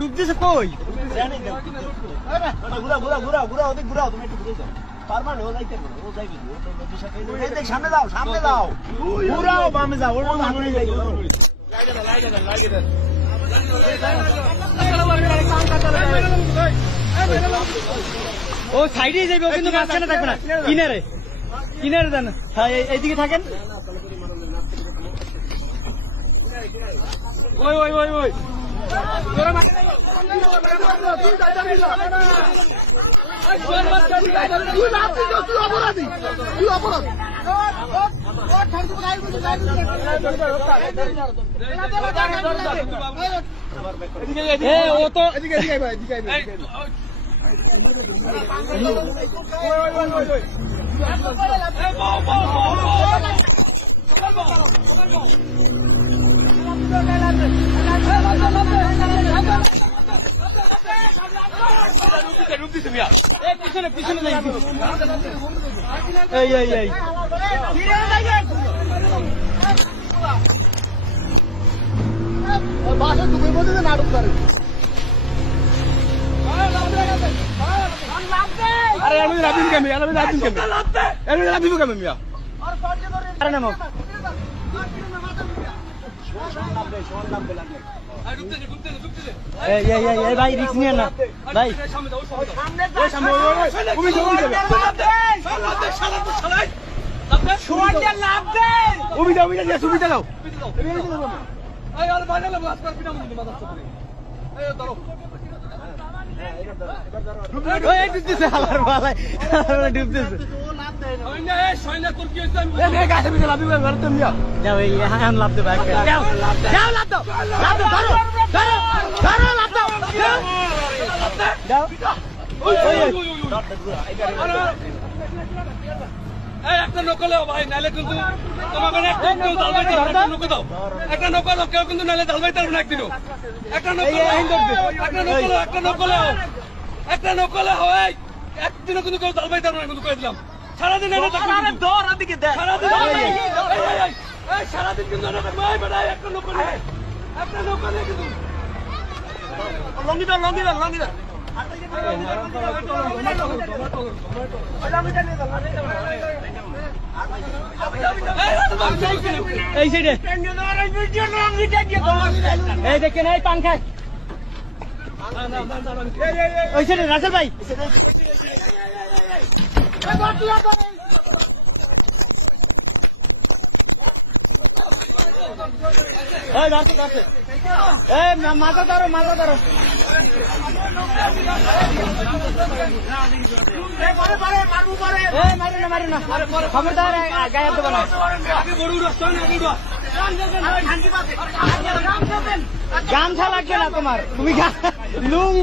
ডুবতেছে কই সামনে দাও ঘুরাও বামে যাও ও সাইডে যাবে কিন্তু মাঝখানে থাকবে না কিনারে দেন হ্যাঁ এইদিকে থাকেন ওই ওই ওই ওই ও তো পিছনে এই বাসা তুমি বলতে নাটক করে আরে আমি রাবিন কেমন মিয়া আরে নামো এই ভাই রিস্ক নিয়ে না ভাই একটা নকলে ভাই নাইলে কিন্তু তোমাকে একটা নকল কেউ কিন্তু নাইলে দালবাই তার একদিনও একটা নকলে হয় একদিনও কিন্তু কেউ দালবাই তার কিন্তু করে দিলাম সারাদিন সারাদিন কিন্তু একটা নকলে কিন্তু লঙ্গি দাও এই সাইডে এই দেখেন এই পান খায় ওই সাইডে রাসেল ভাই মাথা ধরো খবরদার গায়ে দেবো না গামছা লাগবে না তোমার তুমি লুঙ্গি